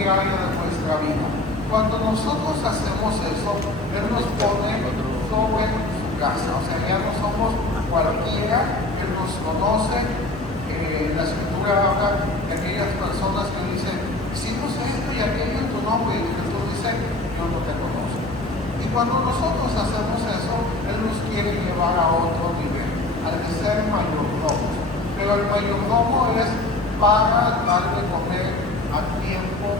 cualquier área de nuestra vida. Cuando nosotros hacemos eso, Él nos pone sobre su casa. O sea, ya no somos cualquiera. Él nos conoce. La Escritura habla de aquellas personas que dicen, hicimos esto y aquello en tu nombre, y Jesús dice, yo no te conozco. Y cuando nosotros hacemos eso, Él nos quiere llevar a otro nivel, al de ser mayordomos. Pero el mayordomo es para darle comer a tiempo,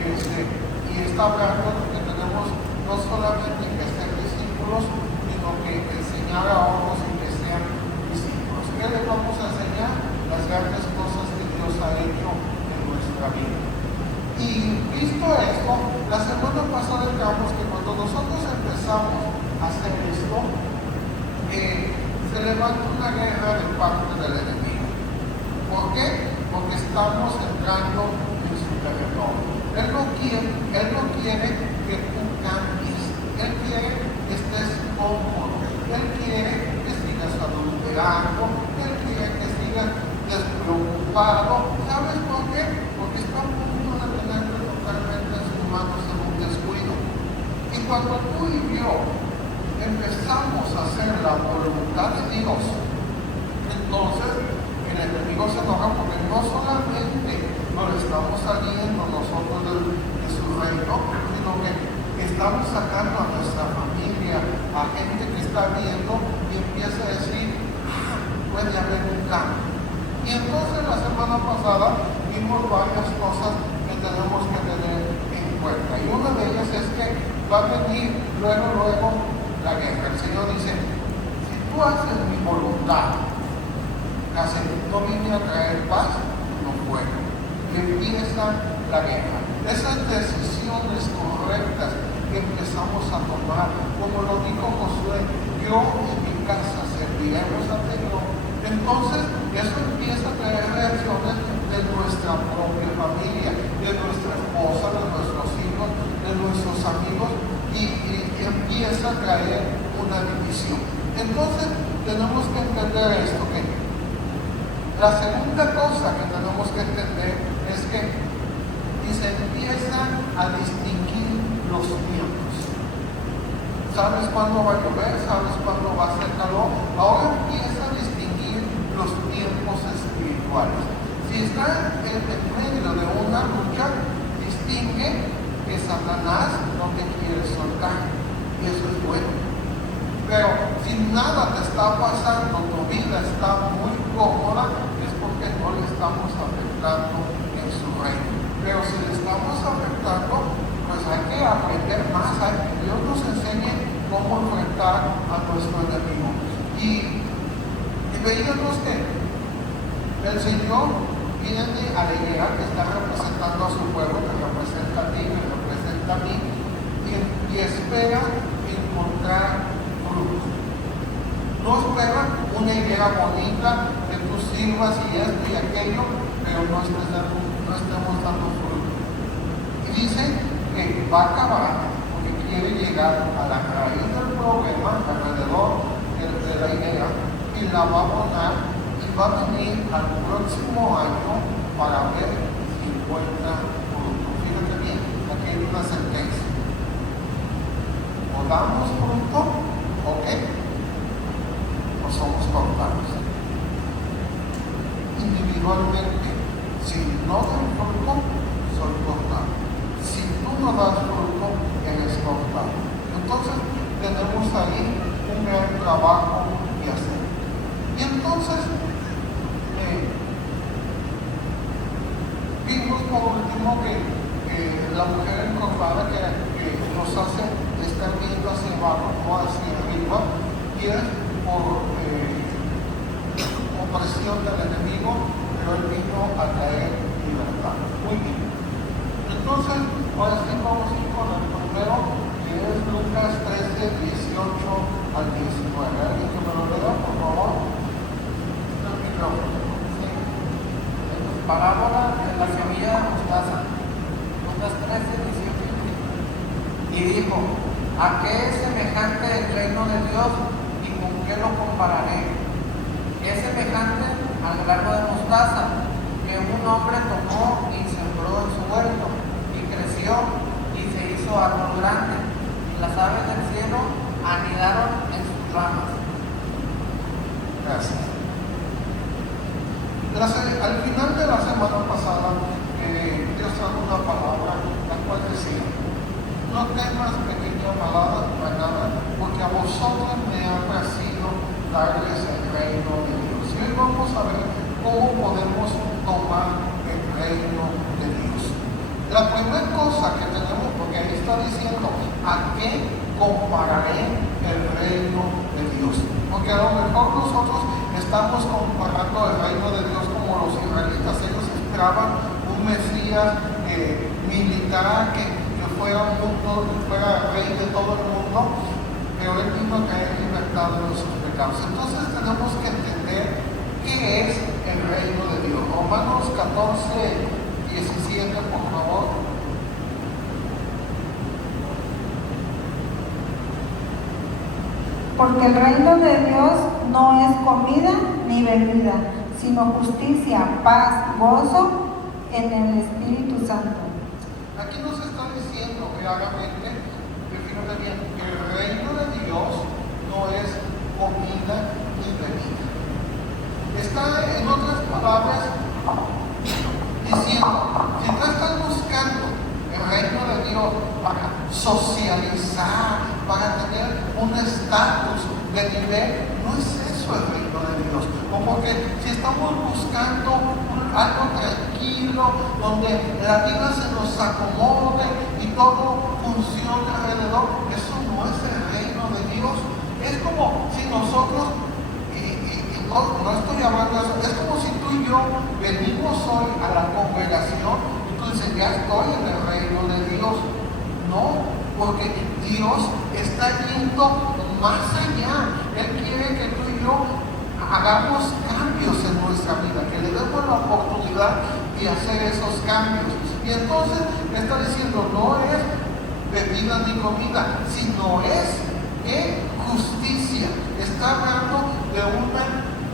y está hablando de que tenemos no solamente que ser discípulos, sino que enseñar a otros y que sean discípulos. ¿Qué les vamos a enseñar? Las grandes cosas que Dios ha hecho en nuestra vida. Y visto esto, la semana pasada digamos que cuando nosotros empezamos a hacer esto, se levanta una guerra de parte del enemigo. ¿Por qué? Porque estamos entrando en su territorio. Él no quiere que tú cambies. Él quiere que estés cómodo. Él quiere que sigas adulterando. Él quiere que sigas despreocupado. ¿Sabes por qué? Porque está a punto de tenerte totalmente en sus manos en un descuido. Y cuando tú y yo empezamos a hacer la voluntad de Dios, entonces el enemigo se enoja porque no solamente nos estamos saliendo nosotros de su reino, sino que estamos sacando a nuestra familia, a gente que está viendo y empieza a decir, puede haber un cambio. Y entonces la semana pasada vimos varias cosas que tenemos que tener en cuenta. Y una de ellas es que va a venir luego la guerra. El Señor dice, si tú haces mi voluntad, no vine a traer paz, no fuego. Y empieza la guerra. Esas decisiones correctas que empezamos a tomar, como lo dijo Josué, yo y mi casa serviremos a Dios. Entonces, eso empieza a traer reacciones de nuestra propia familia, de nuestra esposa, de nuestros hijos, de nuestros amigos, y empieza a traer una división. Entonces, tenemos que entender esto, que la segunda cosa que tenemos que entender es que se empiezan a distinguir los tiempos. ¿Sabes cuándo va a llover? ¿Sabes cuándo va a hacer calor? Ahora empieza a distinguir los tiempos espirituales. Si está en medio de una lucha, distingue que Satanás no te quiere soltar. Y eso es bueno. Pero si nada te está pasando, tu vida está muy cómoda, es porque no le estamos afectando en su reino. Pero si le estamos afectando, pues hay que aprender más, hay que Dios nos enseñe cómo enfrentar a nuestro enemigo. Y veíamos que el Señor viene a la iglesia que está representando a su pueblo, que representa a ti, que representa a mí, y espera encontrar fruto. No espera una idea bonita que tú sirvas y esto y aquello, pero no estemos dando fruto. Y dice que va a acabar porque quiere llegar a la raíz del problema alrededor de la idea y la va a abonar y va a venir al próximo año para ver si encuentra fruto. Fíjate bien, aquí hay una sentencia. O damos fruto, ¿ok? O somos cortados. Individualmente, si no dan fruto, soy cortado. Si tú no das fruto, eres cortado. Entonces, tenemos ahí un gran trabajo que hacer. Y entonces, vimos por último que la mujer encorvada que nos hace estar viendo hacia abajo, no hacia arriba, y es por opresión del enemigo, pero él vino a traer libertad. Muy bien. Entonces, ahora sí vamos a ir con el primero, que es Lucas 13, 18 al 19. ¿Alguien que me lo lea, por favor? El micrófono. Sí. Parábola de la semilla de mostaza. Lucas 13, 18 y 19. Y dijo, ¿a qué es semejante el reino de Dios y con qué lo compararé? Es semejante al grano de mostaza que un hombre tomó y sembró en su huerto, y temas pequeños, manada, porque a vosotros me ha parecido darles el reino de Dios. Y hoy vamos a ver cómo podemos tomar el reino de Dios. La primera cosa que tenemos, porque ahí está diciendo, ¿a qué compararé el reino de Dios? Porque a lo mejor nosotros estamos comparando el reino de Dios como los israelitas. Ellos esperaban un Mesías militar que fuera rey de todo el mundo, pero él vino a traer libertad de nuestros pecados. Entonces tenemos que entender qué es el reino de Dios. Romanos 14, 17, por favor. Porque el reino de Dios no es comida ni bebida, sino justicia, paz, gozo en el Espíritu Santo. Aquí nos está diciendo claramente, fíjate bien, que el reino de Dios no es comida ni bebida. Está, en otras palabras, diciendo, si tú estás buscando el reino de Dios para socializar, para tener un estatus de nivel, no es eso el reino de Dios. Como que si estamos buscando algo tranquilo, donde la vida se nos acomode y todo funcione alrededor, eso no es el reino de Dios. Es como si nosotros, no estoy hablando de eso, es como si tú y yo venimos hoy a la congregación y tú dices, ya estoy en el reino de Dios. No, porque Dios está yendo más allá. Él quiere que tú y yo hagamos cambios en nuestra vida, que le demos la oportunidad de hacer esos cambios. Y entonces está diciendo, no es bebida ni comida, sino es justicia. Está hablando de una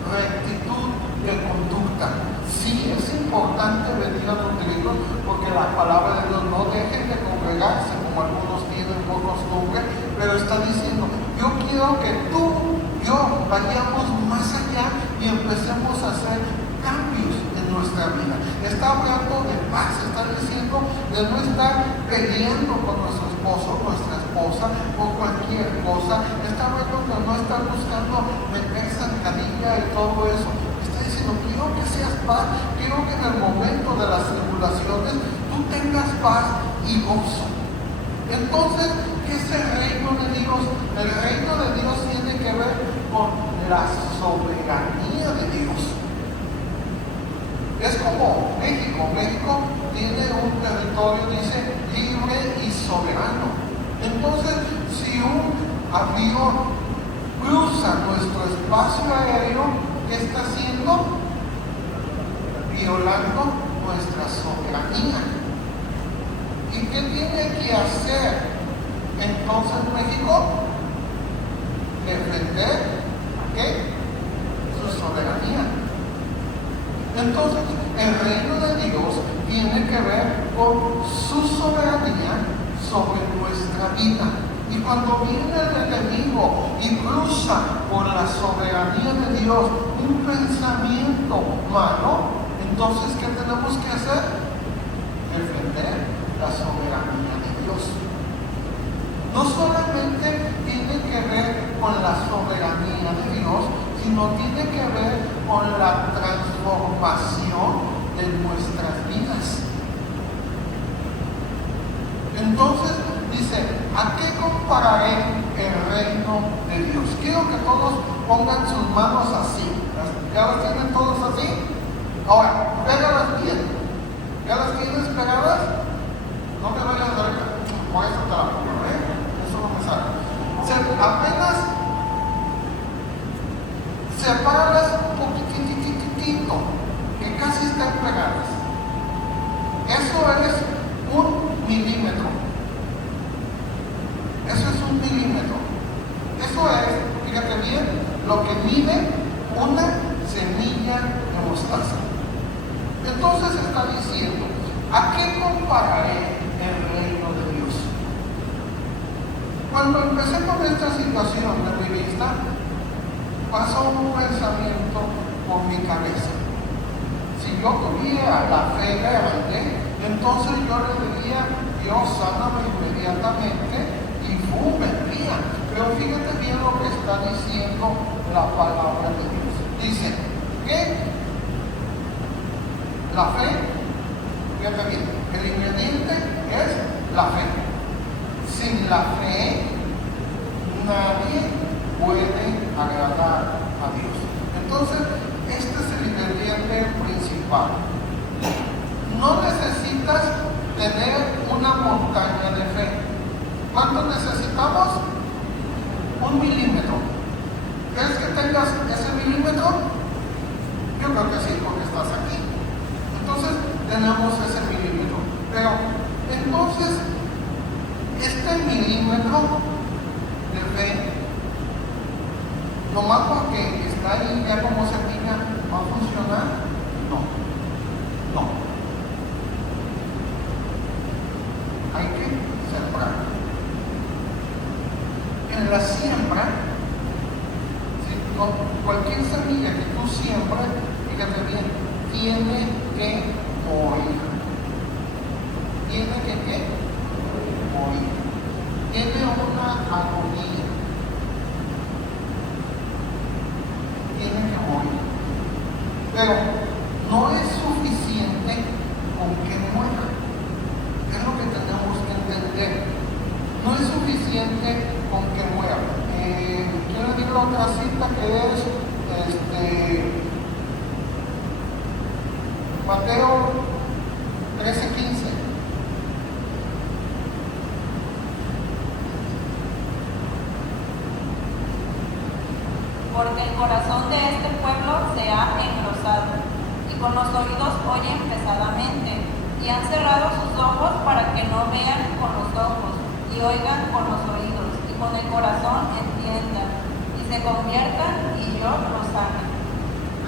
rectitud de conducta. Sí, es importante venir a los griegos, porque la palabra de Dios no dejen de congregarse como algunos tienen por costumbre, pero está diciendo, yo quiero que tú, yo, vayamos más allá y empecemos a hacer cambios en nuestra vida. Está hablando de paz, está diciendo de no estar peleando con nuestro esposo, nuestra esposa, o cualquier cosa. Está hablando de no estar buscando meter zancadilla y todo eso. Está diciendo, quiero que seas paz, quiero que en el momento de las tribulaciones tú tengas paz y gozo. Entonces, ¿qué es el reino de Dios? El reino de Dios tiene que ver con la soberanía de Dios. Es como México. México tiene un territorio, dice, libre y soberano. Entonces, si un avión cruza nuestro espacio aéreo, ¿qué está haciendo? Violando nuestra soberanía. ¿Y qué tiene que hacer entonces México? Defender ¿qué? Su soberanía. Entonces, el reino de Dios tiene que ver con su soberanía sobre nuestra vida. Y cuando viene el enemigo y cruza por la soberanía de Dios un pensamiento malo, entonces, ¿qué tenemos que hacer? Defender la soberanía de Dios. No solamente tiene que ver con la soberanía de Dios, sino tiene que ver con la transformación de nuestras vidas. Entonces dice, ¿a qué compararé el reino de Dios? Quiero que todos pongan sus manos así. ¿Ya las tienen todos así? Ahora, pégalas bien. ¿Ya las tienes pegadas? No te vayas a dar, por eso te la pongo, eso no me sale. Apenas sepáralas un poquitito, que casi estén pegadas. Eso es 1 milímetro. Eso es 1 milímetro. Eso es, fíjate bien, lo que mide una semilla de mostaza. Entonces está diciendo, ¿a qué compararé el reino de Dios? Cuando empecé con esta situación de mi vista, pasó un pensamiento por mi cabeza. Si yo tuviera la fe grande, entonces yo le diría, Dios, sáname inmediatamente vendría. Pero fíjate bien lo que está diciendo la palabra de Dios. Dice que la fe, fíjate bien, el ingrediente es la fe. Sin la fe, nadie puede agradar a Dios. Entonces, este es el ingrediente principal. No necesitas tener una montaña de fe. ¿Cuánto necesitamos? 1 milímetro. ¿Quieres que tengas ese milímetro? Yo creo que sí, porque estás aquí. Entonces, tenemos ese milímetro. Pero, entonces, este milímetro de fe, nomás porque está ahí ya como semilla, ¿va a funcionar? No. Hay que sembrar. En la siembra, cualquier semilla que tú siembres, fíjate bien, tiene que morir. Tiene que morir. Tiene una agonía. Tiene que morir. Pero no es suficiente con que muera. Es lo que tenemos que entender. No es suficiente con que muera. Quiero decir otra cita que es Mateo 13:15. Porque el corazón de este pueblo se ha engrosado, y con los oídos oyen pesadamente, y han cerrado sus ojos para que no vean con los ojos, y oigan con los oídos, y con el corazón entiendan, y se conviertan, y yo los sane.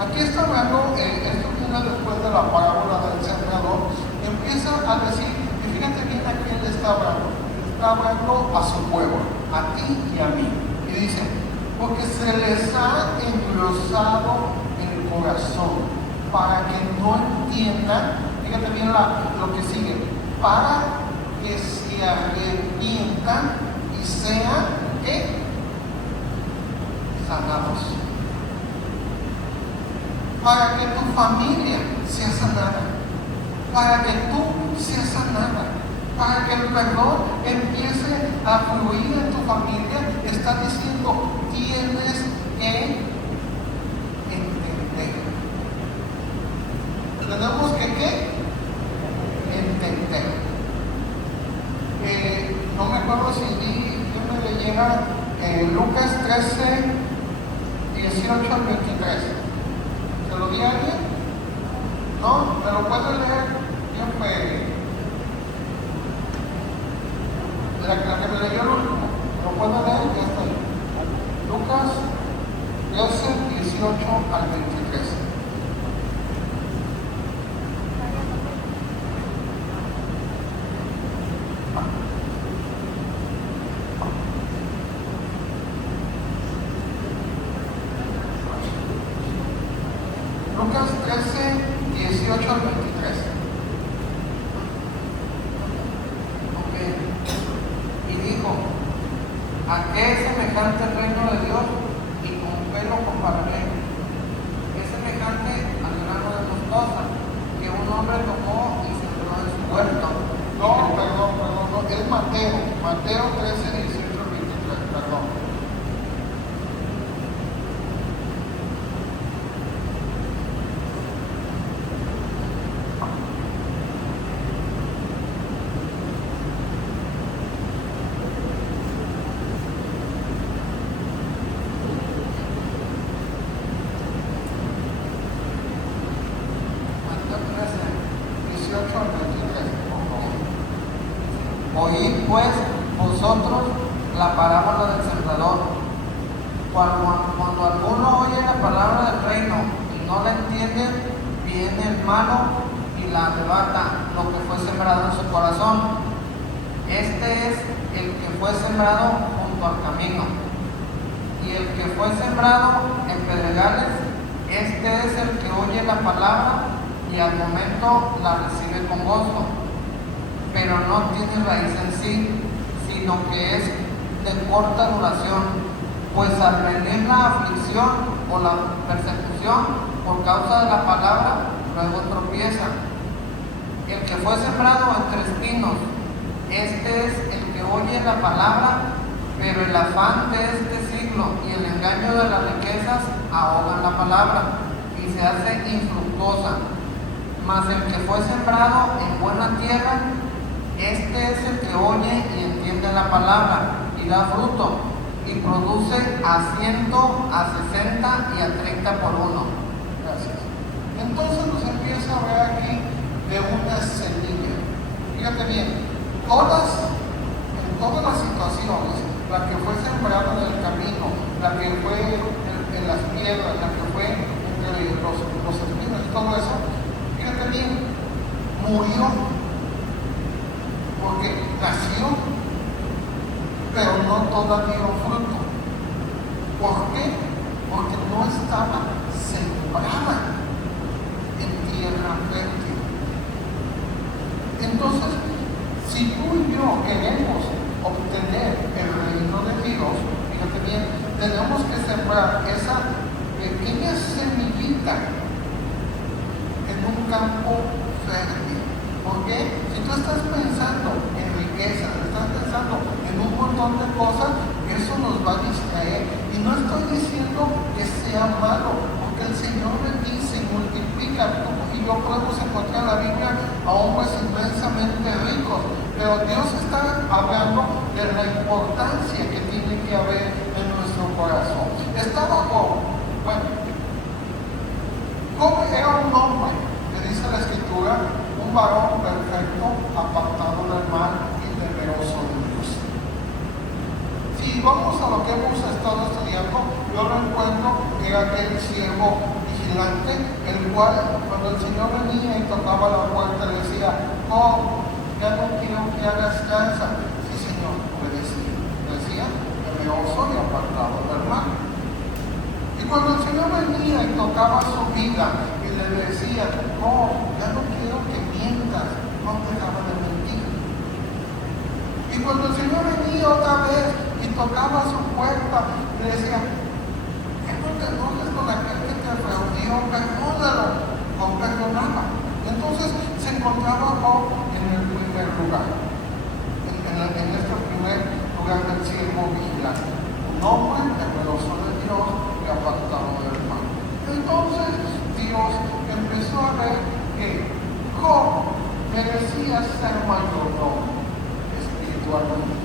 Aquí está hablando, esto viene después de la parábola del sembrador, empieza a decir, y fíjate bien a quién le está hablando a su pueblo, a ti y a mí, y dice, porque se les ha engrosado el corazón, para que no entiendan, fíjate bien lo que sigue, para que se arrepientan y sean, ¿qué? Sanados. Para que tu familia sea sanada, para que tú seas sanada, para que el perdón empiece a fluir en tu familia, está diciendo, tienes que entender. Tenemos que ¿qué? Entender. No me acuerdo si me leyera Lucas 13, 18 al 23. ¿Se lo di a alguien? ¿No? ¿Me lo puede leer? ¿Quién fue? La que me leyó el último. ¿Lo puedo leer? Ya está ahí. Lucas 13, 18 al 23. Lucas 13, 18 al 23. Y dijo, ¿a qué es semejante el reino de Dios? Y con qué lo compararé. Es semejante al grano de mostaza que un hombre tomó y sembró en su huerto. No, perdón, es Mateo 13, 18 al 23, perdón. Oíd pues vosotros la parábola del sembrador. Cuando alguno oye la palabra del reino y no la entiende, viene el malo y la arrebata lo que fue sembrado en su corazón. Este es el que fue sembrado junto al camino. Y el que fue sembrado en pedregales, este es el que oye la palabra y al momento la recibe con gozo, pero no tiene raíz en sí, sino que es de corta duración, pues al venir la aflicción o la persecución por causa de la palabra, luego tropieza. El que fue sembrado entre espinos, este es el que oye la palabra, pero el afán de este siglo y el engaño de las riquezas ahogan la palabra y se hace infructuosa. Mas el que fue sembrado en buena tierra, este es el que oye y entiende la palabra y da fruto y produce a 100, a 60 y a 30 por uno. Gracias. Entonces nos empieza a ver aquí de una semilla. Fíjate bien, en todas las situaciones, la que fue sembrada en el camino, la que fue en las piedras, la que fue entre los espinos y todo eso, fíjate bien, murió porque nació, pero no toda dio fruto. ¿Por qué? Porque no estaba sembrada en tierra fértil. Entonces, si tú y yo queremos obtener el reino de Dios, fíjate bien, tenemos que sembrar esa pequeña semillita en un campo fértil. ¿Por qué? Si tú estás pensando en riquezas, estás pensando en un montón de cosas, eso nos va a distraer. Y no estoy diciendo que sea malo, porque el Señor bendice y multiplica. Tú y yo podemos encontrar en la Biblia a hombres inmensamente ricos, pero Dios está hablando de la importancia que tiene que haber en nuestro corazón. Estaba Job. Bueno, Job era un hombre, que dice la Escritura, un varón perfecto, apartado del mal y temeroso de Dios. Si vamos a lo que hemos estado estudiando, yo lo encuentro en aquel siervo vigilante, el cual cuando el Señor venía y tocaba la puerta le decía: oh, ya no quiero que hagas tranza. Sí, Señor, obedecía. Decía, temeroso y apartado del mal. Y cuando el Señor venía y tocaba su vida y le decía: oh, ya no quiero que mientas, no dejaba de mentir. Y cuando el Señor venía otra vez y tocaba su puerta, le decía: que no te enojes con aquel que te reunió, perdónalo, no perdonaba. Entonces se encontraba Job en el primer lugar, en este primer lugar del siervo vigilante, un hombre temeroso de Dios y apartado del mal. Entonces Dios empezó a ver que Job merecía ser mayordomo espiritualmente.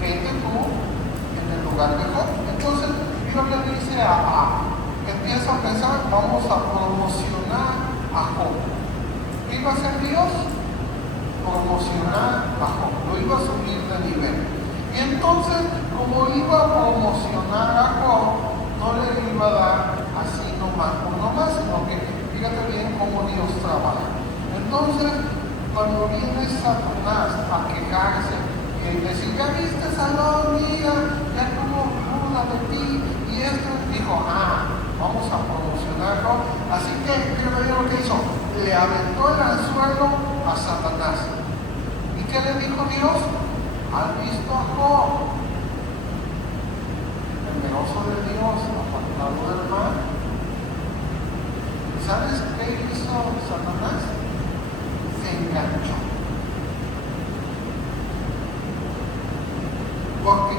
Vete tú en el lugar de Job. Entonces Dios le dice empieza a pensar, vamos a promocionar a Job. ¿Qué iba a hacer Dios? Promocionar a Job, lo iba a subir de nivel. Y entonces, como iba a promocionar a Job, no le iba a dar así nomás por nomás, sino que fíjate bien cómo Dios trabaja. Entonces, cuando viene Satanás a quejarse y decir: ya viste, Salón, mira, ya como duda de ti, y esto, dijo: vamos a promocionarlo. Así que, ¿qué lo que hizo? Le aventó el anzuelo a Satanás. ¿Y qué le dijo Dios? ¿Has visto a Job? Temeroso de Dios, apartado del mal. ¿Sabes qué hizo Satanás? Se enganchó. Porque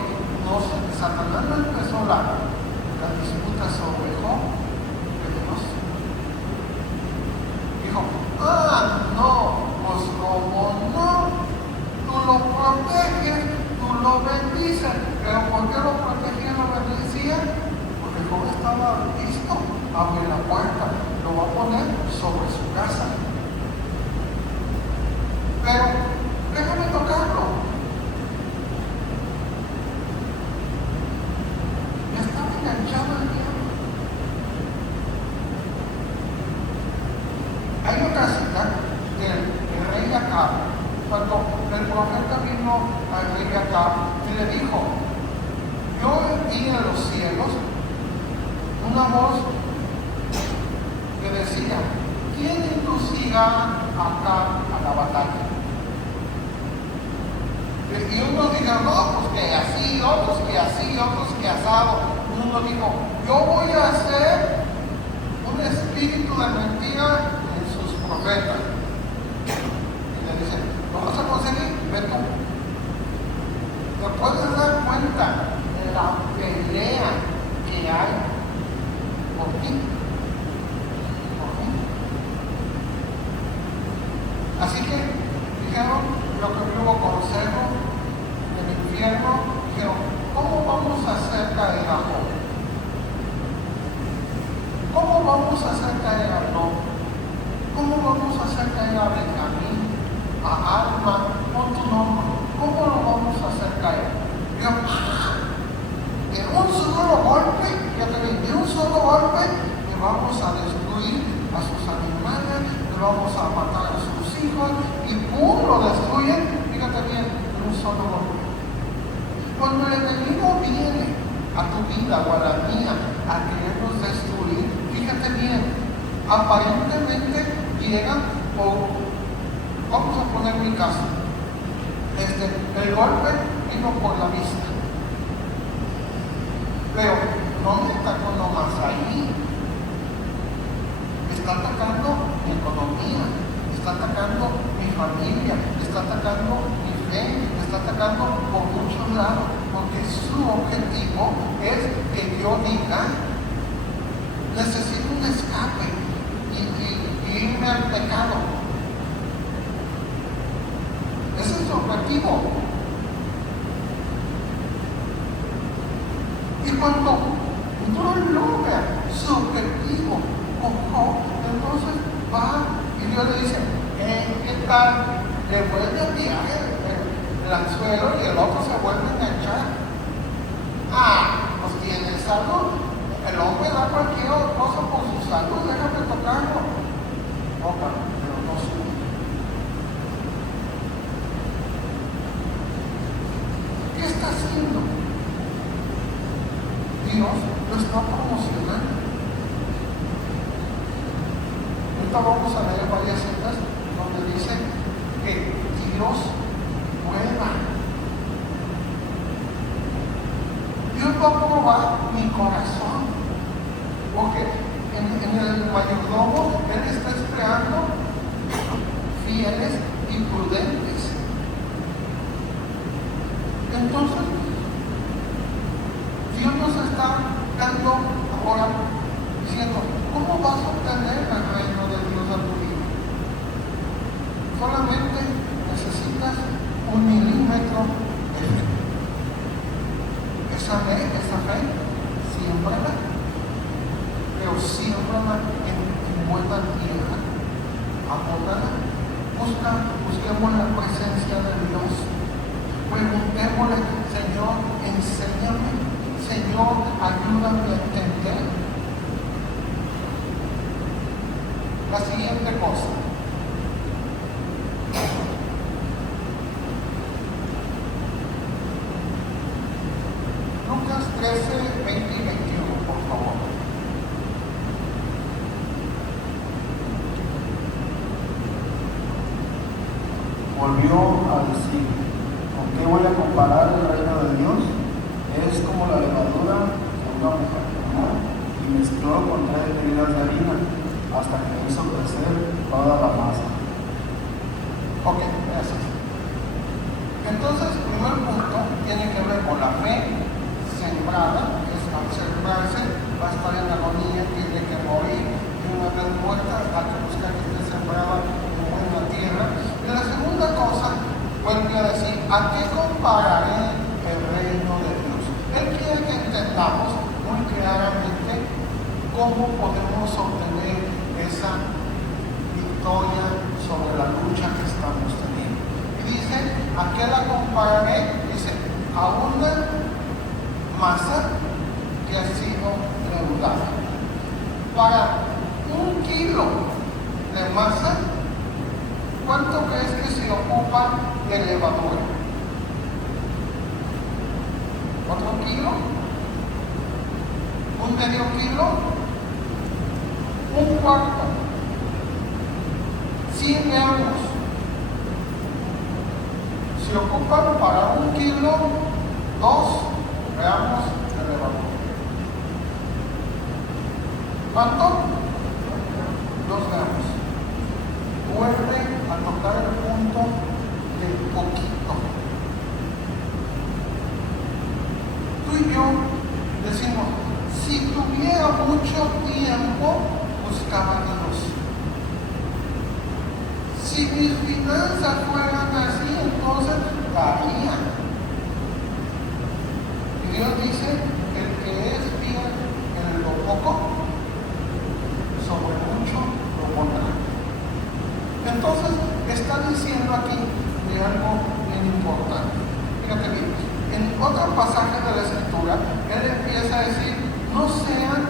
Satanás no empezó la disputa sobre Job, que Dios dijo: no, pues como no, tú lo proteges, tú lo bendices. Pero ¿por qué lo protegía y lo bendecía? Porque Job estaba listo, abre la puerta, lo va a poner sobre su casa. Pero déjame tocarlo. Enganchado el diablo. Hay otra cita del rey Acab, cuando el profeta vino al rey Acab y le dijo: yo vi en los cielos una voz que decía: ¿quién inducirá a Acab a la batalla? Y unos dijeron, no, pues que así, otros que asado. Uno dijo, yo voy a hacer un espíritu de mentira en sus profetas. Y le dicen, ¿lo vas a conseguir? Ve tú. ¿Te puedes dar cuenta de la pelea que hay por ti? Por mí. Así que dijeron, lo que hubo consejo del infierno, dijeron, ¿cómo vamos a hacer caer a Job? ¿Cómo vamos a hacer caer a Job? ¿Cómo vamos a hacer caer a Benjamín, a Alma, con tu nombre? ¿Cómo lo vamos a hacer caer? Dijeron, de un solo golpe, de un solo golpe, le vamos a destruir a sus animales, le vamos a matar a sus hijos, y ¡pum! Lo destruyen, fíjate bien, de un solo golpe. Cuando el enemigo viene a tu vida o a la mía a querernos destruir, fíjate bien, aparentemente llegan por, vamos a poner mi caso, el golpe vino por la vista, pero no me atacó nomás ahí, está atacando mi economía, está atacando mi familia, está atacando mi fe, está atacando por muchos lados, porque su objetivo es que yo diga, necesito un escape y irme al pecado. Ese es su objetivo. Y cuando no logra su objetivo, entonces va y Dios le dice, ¿qué tal? Le vuelve a tirar el anzuelo y el otro se vuelve a enganchar. Pues tiene salud. El hombre da cualquier cosa por su salud, déjame tocarlo. Toca, pero no sube. ¿Qué está haciendo? Dios lo está promocionando. Ahorita vamos a leer varias citas donde dice que Dios prueba. Dios va a probar mi corazón. Porque en el mayordomo Él está esperando fieles y prudentes. Entonces, Dios nos está dando ahora diciendo, ¿cómo vas a obtener el reino de Dios a tu vida? Solamente necesitas 1 milímetro de fe. Esa fe, siémbrala, pero siémbrala en buena tierra, abóndala, busquemos la presencia de Dios, preguntémosle, Señor, enséñame, Señor, ayúdame a entender. La siguiente cosa. Lucas 13, 20 y 21, por favor. Volvió a decir, ¿con qué voy a comparar el reino de Dios? Es como la levadura que una mujer tomó y mezcló con 3 medidas de harina hasta que hizo crecer toda la masa. Ok, gracias. Entonces, el primer punto tiene que ver con la fe sembrada, que es al sembrarse, va a estar en agonía, tiene que morir, y una vez muerta, hay que buscar que esté sembrada en buena tierra. Y la segunda cosa, vuelve a decir, ¿a qué compararé el reino de Dios? Él quiere que entendamos muy claramente cómo podemos obtener esa victoria sobre la lucha que estamos teniendo. Y dice, ¿a qué la compararé? Dice, a una masa que ha sido leudada. Para 1 kilo de masa, ¿cuánto crees que se ocupa de levadura? ¿4 kilos? ¿1 medio kilo? 1/4. 100 gramos se se ocupan para 1 kilo, 2 gramos de levadura. ¿Cuánto? 2 gramos. Vuelve a tocar el punto del poquito. Tú y yo decimos, si tuviera mucho tiempo, buscaba a Dios. Si mis finanzas fueran así, entonces lo haría. Y Dios dice, el que es fiel en lo poco, sobre mucho lo pondrá. Entonces, está diciendo aquí de algo bien importante. Fíjate bien, en otro pasaje de la Escritura, él empieza a decir, no sean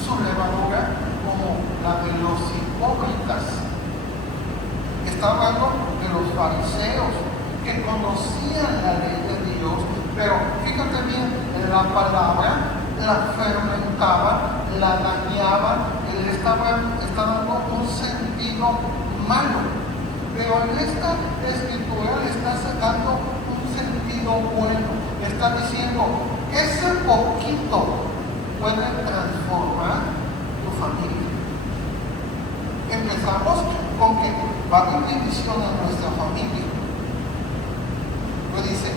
su levadura como la de los hipócritas. Está hablando de los fariseos que conocían la ley de Dios, pero fíjate bien, la palabra la fermentaba, la dañaba, le estaba dando un sentido malo. Pero en esta escritura le está sacando un sentido bueno. Le está diciendo, ese poquito puede transformar tu familia. Empezamos con que va a haber división en nuestra familia. Pues dice,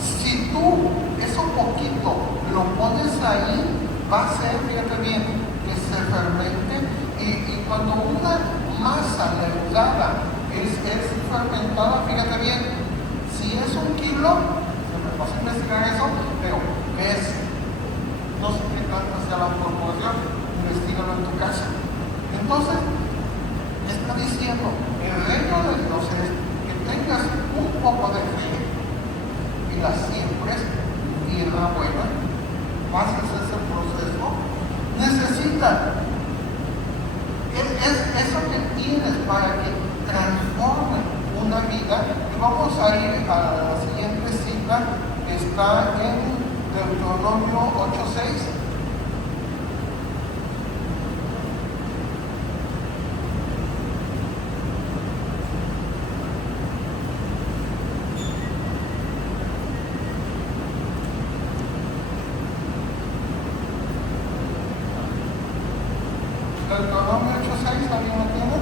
si tú eso poquito lo pones ahí, va a ser, fíjate bien, que se fermente y cuando una masa leudada es fermentada, fíjate bien, si es 1 kilo, se me pasa a investigar eso, pero es, no sé qué tanta sea la proporción, investígalo en tu casa. Entonces, está diciendo, el reino de Dios es que tengas un poco de fe y la siembres y en la buena, pasas ese proceso, necesitas eso que tienes para que transforme una vida. Y vamos a ir a la siguiente cita, que está en Deuteronomio 8:6. Deuteronomio 8:6, ¿alguien lo tiene?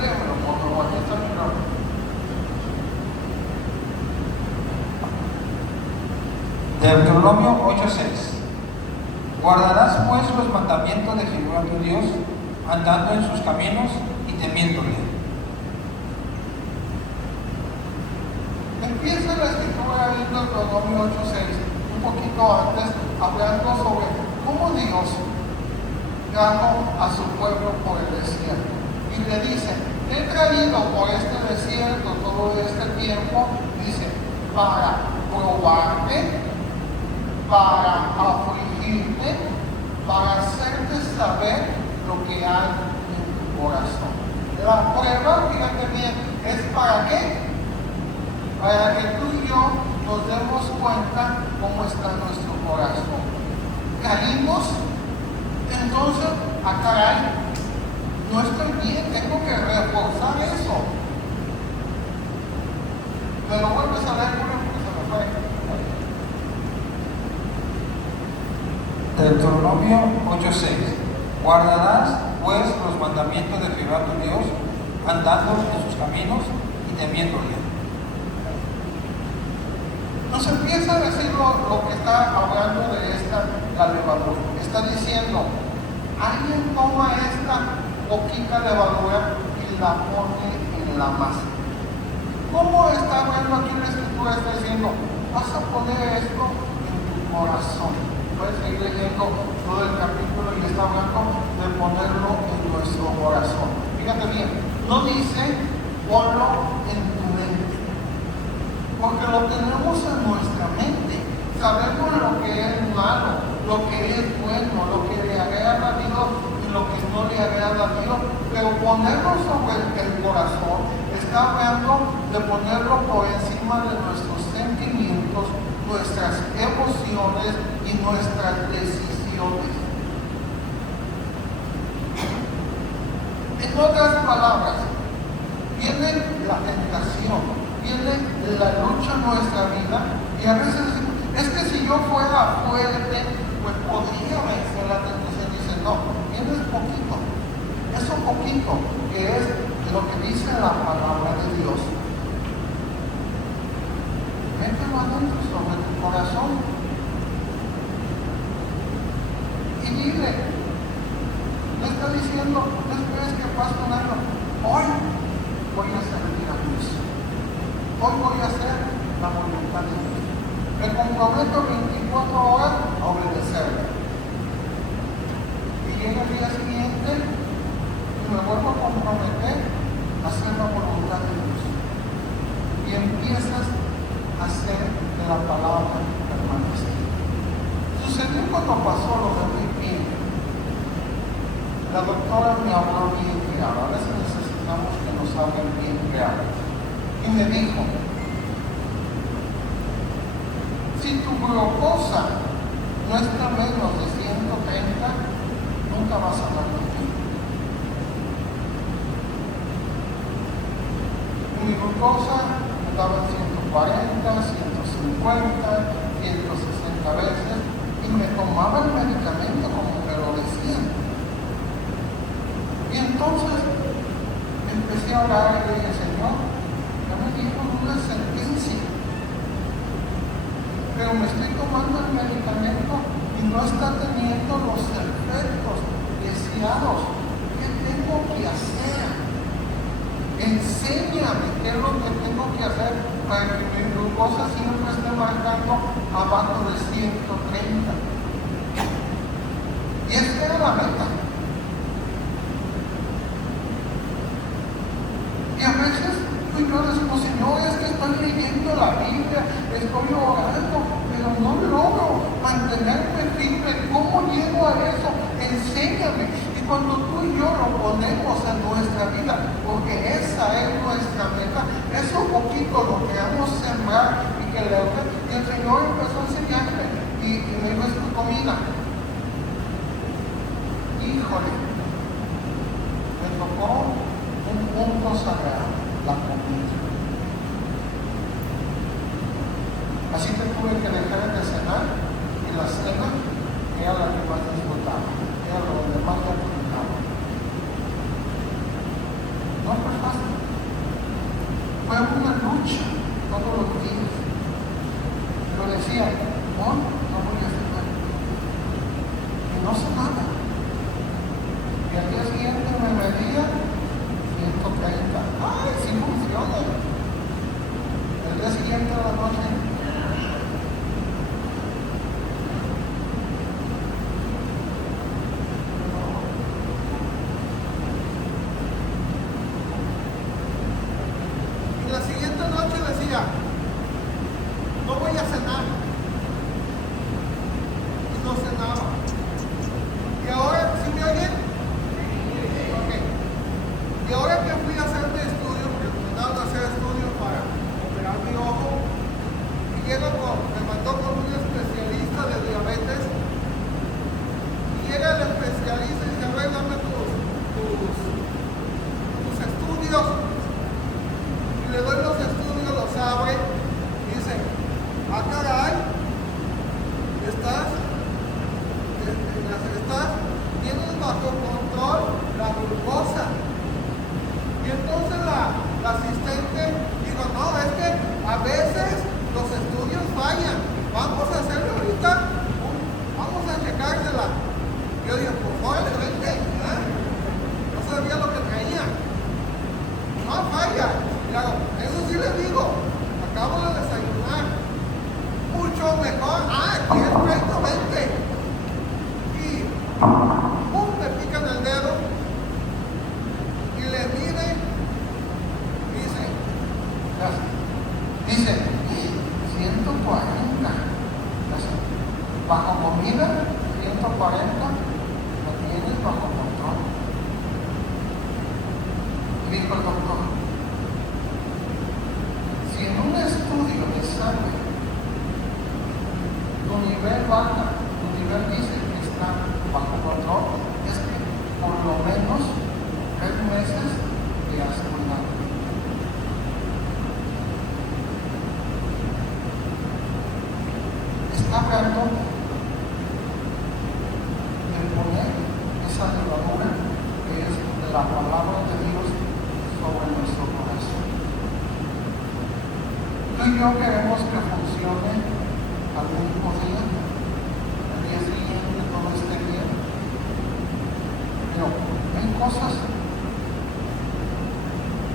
Léemelo, por favor, aquí está mi nombre. Deuteronomio 8:6. Guardarás pues los mandamientos de Jehová tu Dios, andando en sus caminos y temiéndole. Empieza la escritura en Deuteronomio 8:6, un poquito antes, hablando sobre cómo Dios trajo a su pueblo por el desierto. Y le dice, he traído por este desierto todo este tiempo, dice, para probarte, para afligirte, para hacerte saber lo que hay en tu corazón. La prueba, fíjate bien, ¿es para qué? Para que tú y yo nos demos cuenta cómo está nuestro corazón. Caímos, entonces, caray, no estoy bien, tengo que reforzar eso. Me lo vuelves a leer porque se me fue. Deuteronomio 8:6. Guardarás pues los mandamientos de Jehová tu Dios, andando en sus caminos y temiéndole. Nos empieza a decir lo que está hablando de la levadura. Está diciendo, alguien toma esta poquita levadura y la pone en la masa. ¿Cómo está hablando aquí la escritura? Está diciendo, vas a poner esto en tu corazón. Puedes seguir leyendo todo el capítulo y está hablando de ponerlo en nuestro corazón. Fíjate bien, no dice ponlo en tu mente, porque lo tenemos en nuestra mente. Sabemos lo que es malo, lo que es bueno, lo que le agrada a Dios y lo que no le agrada a Dios, pero ponerlo sobre el corazón está hablando de ponerlo por encima de nuestros sentimientos, nuestras emociones y nuestras decisiones. En En otras palabras, viene la tentación, viene la lucha en nuestra vida y a veces decimos, es que si yo fuera fuerte, pues podría vencer la tentación. Dice, no, viene poquito, eso poquito que es lo que dice la palabra de Dios. Mételo adentro sobre tu corazón y dile, no está diciendo, no esperes que pase un año, hoy voy a servir a Dios, hoy voy a hacer la voluntad de Dios, me comprometo 24 horas a obedecerle y llega el día siguiente y me vuelvo a comprometer a hacer la voluntad de Dios y empiezas a hacer de la palabra permanecer. Sucedió cuando pasó lo de mi pie. La doctora me habló bien claro, a veces necesitamos que nos hablen bien claro. Y me dijo, si tu glucosa no está menos de 130, nunca vas a hablar contigo. Mi glucosa estaba en 140, 150, 160 veces y me tomaba el medicamento como me lo decían. Y entonces empecé a orar y dije, Señor, ya me dieron una sentencia, pero me estoy tomando el medicamento y no está teniendo los efectos deseados. ¿Qué tengo que hacer? Enséñame qué es lo que tengo que hacer para que mi glucosa siempre esté marcando abajo de 130. Y esta era la meta. Y a veces tú y yo decimos, Señor, es que estoy leyendo la Biblia, estoy orando, pero no logro mantenerme firme. ¿Cómo llego a eso? Enséñame. Y cuando tú y yo lo ponemos en nuestra vida, porque esa es nuestra meta, eso poquito lo que vamos a sembrar y que le y el Señor empezó a enseñarme y me dijo, es tu comida. Híjole, me tocó un punto sagrado, la comida. Así que tuve que dejar de cenar y la cena era la que más disfrutaba, era lo que más me disfrutaba. No fue fácil, fue una lucha todos los días. Pero decía, hoy no voy a cenar. Y no cenaba. Y al día siguiente me medía 130. ¡Ay, sí funciona! El día siguiente a la noche. Y la siguiente noche decía, no voy a cenar. Y no cenaba. Y ahora, ¿sí me oyen? Ok. Y ahora que fui a hacer mi estudio, porque me mandaron a hacer estudios para operar mi ojo, meses de asegurado. Está hablando de poner esa levadura que es la palabra de Dios sobre nuestro corazón. Tú y yo queremos que funcione al mismo día, al día siguiente, todo esté bien. Pero hay cosas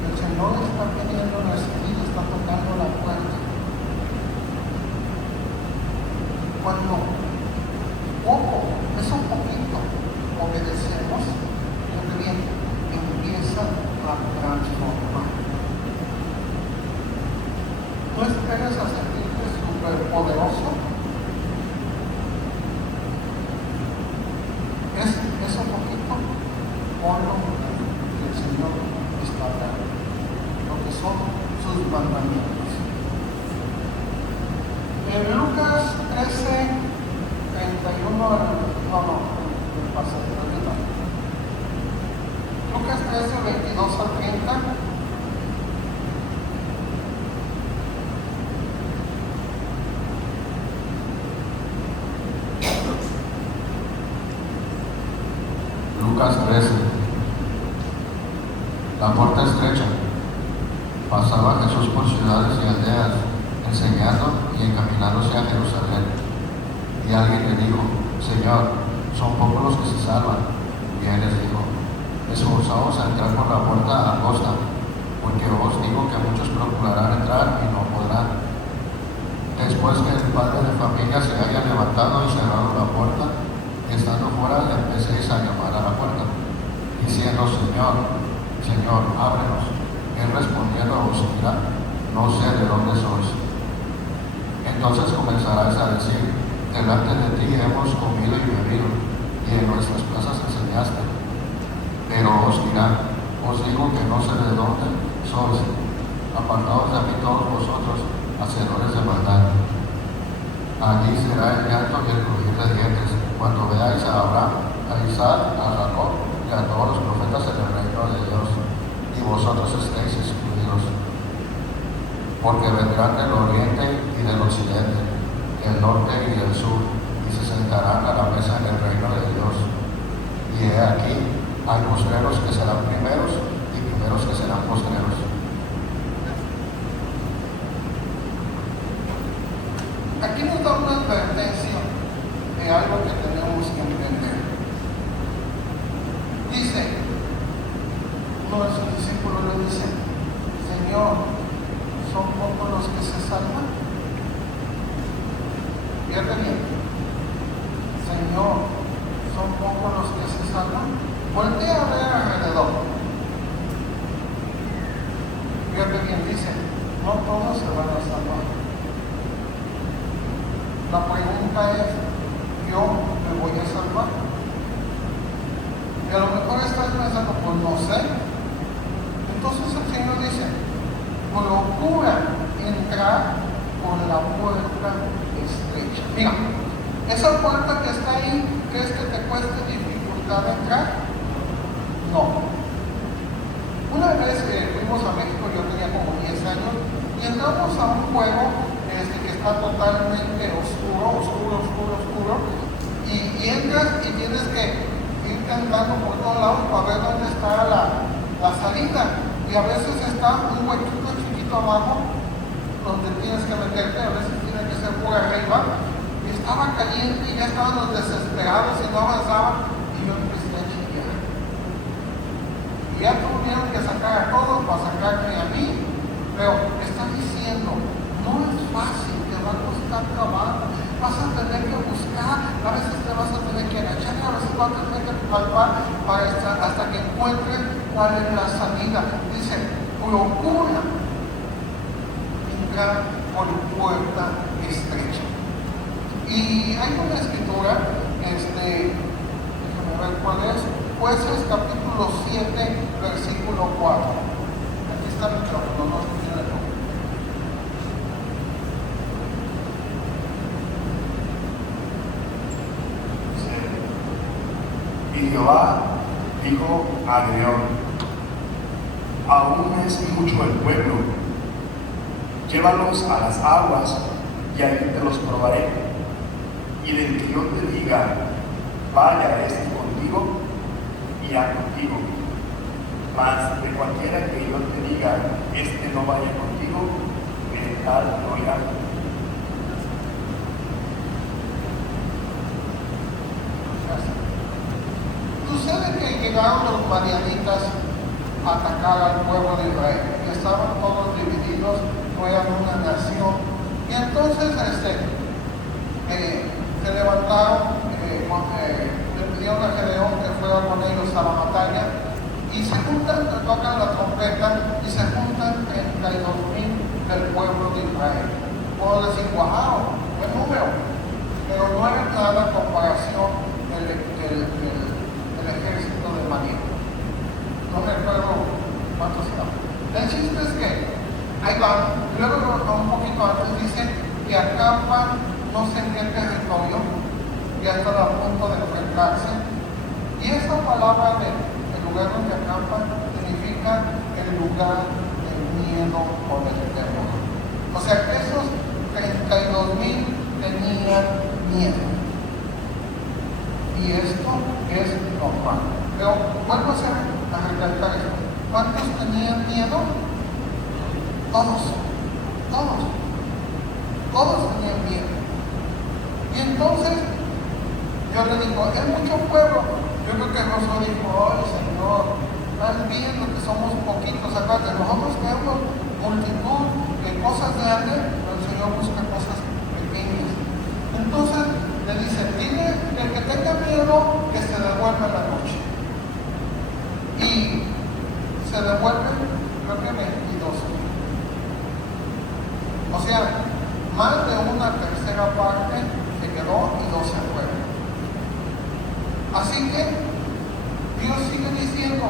que el Señor está pidiendo en nuestra vida, está tocando la puerta. Cuando poco, eso poquito, obedecemos, lo que viene empieza a transformar. No esperes a sentirte súper poderoso. Eso poquito, ponlo que el Señor está dando, lo que son sus mandamientos. En Lucas 13, 31, me pasé, ahorita. Lucas 13, 22 al 30. Lucas 13. La puerta estrecha. Pasaba Jesús por ciudades y aldeas, enseñando y encaminándose a Jerusalén. Y alguien le dijo: Señor, son pocos los que se salvan. Y él les dijo: esforzaos a entrar por la puerta angosta, porque os digo que muchos procurarán entrar y no podrán. Después que el padre de familia se haya levantado y cerrado la puerta, estando fuera, le empecéis a llamar a la puerta, diciendo: Señor, Señor, ábrenos. Él respondiendo os dirá: no sé de dónde sois. Entonces comenzarás a decir: delante de ti hemos comido y bebido, y en nuestras plazas enseñaste. Pero os dirá: os digo que no sé de dónde sois. Apartaos de mí todos vosotros, hacedores de maldad. Allí será el llanto y el crujir de dientes, cuando veáis a Abraham, a Isaac, a Jacob y a todos los profetas en el reino de Dios, y vosotros estéis excluidos. Porque vendrán del oriente y del occidente, del norte y del sur, y se sentarán a la mesa en el reino de Dios. Y he aquí, hay postreros que serán primeros, y primeros que serán postreros. Aquí nos da una advertencia de algo que tenemos que entender. Dice, uno de sus discípulos le dice: Señor, ¿son pocos los que se salvan? Fíjate bien. Señor, ¿son pocos los que se salvan? Voltea a ver alrededor. Fíjate bien, dice, no todos se van a salvar. La pregunta es: ¿yo me voy a salvar? Y a lo mejor estás pensando: pues no sé. Entonces el Señor dice: procura entrar por la puerta estrecha. Mira, esa puerta que está ahí, ¿crees que te cueste dificultad entrar? No. Una vez que fuimos a México, yo tenía como 10 años, y entramos a un juego que está totalmente oscuro, y entras y tienes que ir andando por todos lados para ver dónde está la salida, y a veces está un huequito chiquito abajo donde tienes que meterte, a veces tiene que ser por arriba, y estaba caliente y ya estaban los desesperados y no avanzaban, y yo empecé a chillar. Y ya tuvieron que sacar a todos para sacarme a mí, pero están diciendo: no es fácil, te va a costar trabajo, vas a tener que buscar, a veces te vas a tener que agachar, a veces vas a tener que palpar hasta que encuentres cuál es la salida. Dice: procura entrar por puerta estrecha. Y hay una escritura, déjame ver cuál es, Jueces capítulo 7, versículo 4. Aquí está mi micrófono, no se tiene todo. Y Jehová dijo a Gedeón: aún es mucho el pueblo. Llévalos a las aguas y ahí te los probaré. Y del que yo te diga, vaya este contigo, irá contigo. Mas de cualquiera que yo te diga, este no vaya contigo, de tal no irá. Sucede que llegaron los madianitas a atacar al pueblo de Israel, que estaban todos divididos, no eran una nación. Y entonces se levantaron, le pidieron a Gedeón que fuera con ellos a la batalla, y se juntan, tocan la trompeta, y se juntan 32,000 del pueblo de Israel. Puedo decir, wow, buen número, pero no era nada en comparación del ejército de Madián. No recuerdo cuántos eran. El chiste es que ahí van, luego un poquito antes dice que acampan no sé en qué territorio, ya están a punto de enfrentarse. Y esa palabra de el lugar donde acampan significa el lugar del miedo o del terror. O sea que esos 32,000 tenían miedo. Y esto es normal. Pero vuelvo a recalcar esto. ¿Cuántos tenían miedo? Todos tenían miedo. Y entonces yo le digo, es mucho pueblo. Yo creo que Josué dijo, ay Señor, estás viendo que somos poquitos. Acuérdate, nosotros queremos multitud de cosas grandes, pero el Señor busca cosas pequeñas. Entonces le dice, dile que el que tenga miedo que se devuelva en la noche. Y se devuelven, creo que 22,000. O sea, más de una tercera parte se quedó y 2 se fueron. Así que Dios sigue diciendo,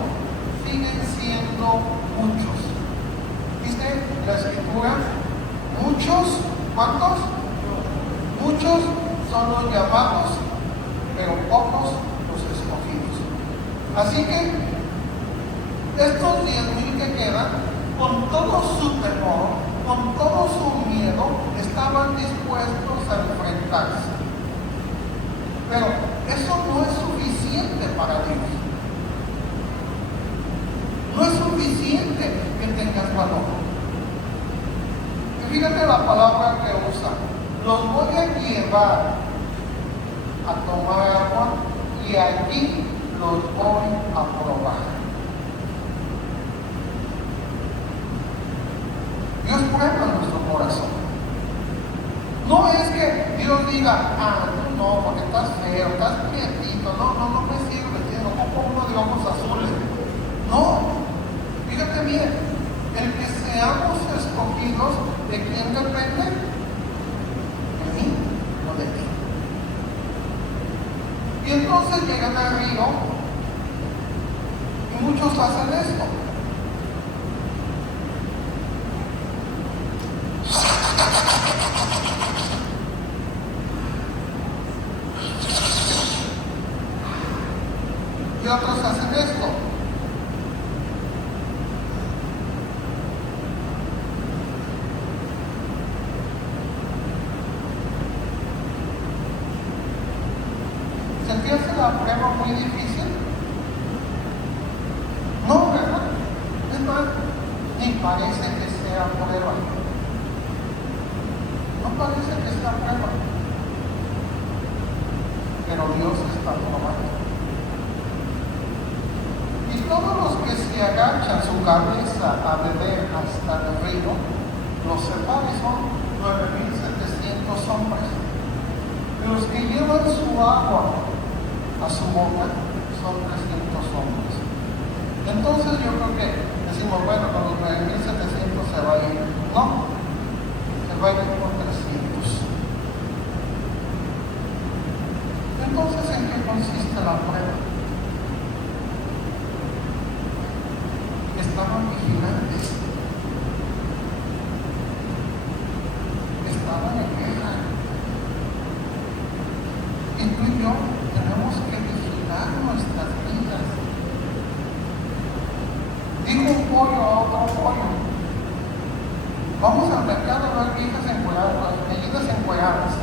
siguen siendo muchos. Dice la Escritura, muchos, ¿cuántos? Muchos son los llamados, pero pocos los escogidos. Así que estos 10,000 que quedan, con todo su temor, con todo su miedo, estaban dispuestos a enfrentarse. Pero eso no es suficiente para Dios. No es suficiente que tengas valor. Y fíjate la palabra que usa. Los voy a llevar a tomar agua y allí los voy a probar. Dios prueba nuestro corazón. No es que Dios diga, tú no, porque estás feo, estás prietito, no me sirve, no como uno de ojos azules. No, fíjate bien, el que seamos escogidos, ¿de quién depende? De mí, no de ti. Y entonces llegan al río y muchos hacen esto. Y otros hacen esto. ¿Se te hace la prueba muy difícil? No, ¿verdad? Es más, ni parece que sea prueba. No parece que sea prueba. Pero Dios está probando. Y todos los que se agachan su cabeza a beber hasta el río, los separes son 9,700 hombres. Y los que llevan su agua a su boca son 300 hombres. Entonces yo creo que decimos, bueno, con los 9,700 se va a ir. No, se va a ir con 300. Entonces, ¿en qué consiste la prueba? Estaban vigilantes, estaban en guerra. Y tú y yo tenemos que vigilar nuestras vidas. Dijo un pollo a otro pollo: vamos al mercado a ver viejas encueradas, gallinas encueradas.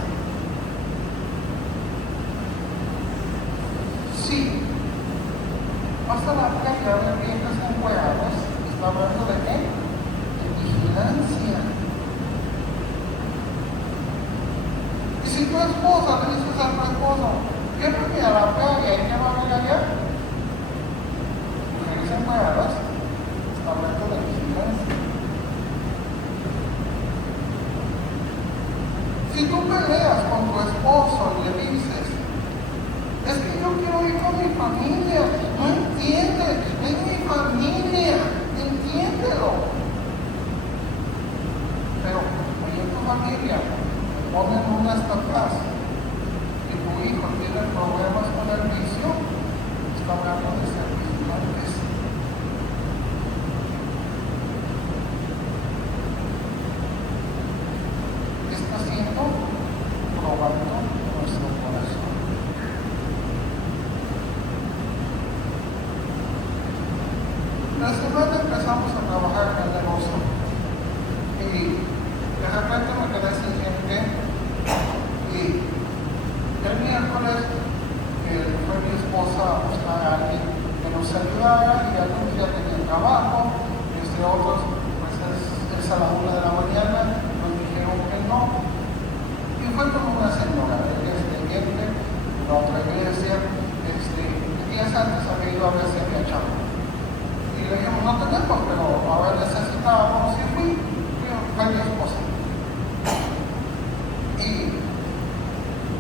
Sí, vas a la calle a ver viejas encueradas. ¿Está hablando de qué? De vigilancia. Y si tu esposa le dices a tu esposo: llévame a la playa, ¿y qué va a ver allá? Mujeres encueradas. Está hablando de vigilancia. Si tú peleas con tu esposo y le dices: es que yo quiero ir con mi familia, no entiendes, es mi familia, entiéndelo. Pero oye, tu familia ponen una estafas y tu hijo tiene problemas con el vicio, está hablando de ser vigilantes. Está siendo probando nuestro corazón. La semana empezamos a trabajar en el negocio y de repente me quedé sin gente, y el miércoles fue mi esposa a buscar a alguien que nos ayudara, y algunos ya tenían trabajo, otros pues es a la 1 de la mañana, nos dijeron que no, y fue con una señora, ella es creyente de la otra iglesia, días antes había ido a ver si había chamba. Y le dijimos: no tenemos, pero a ver, necesitábamos. Y fue mi esposa. Y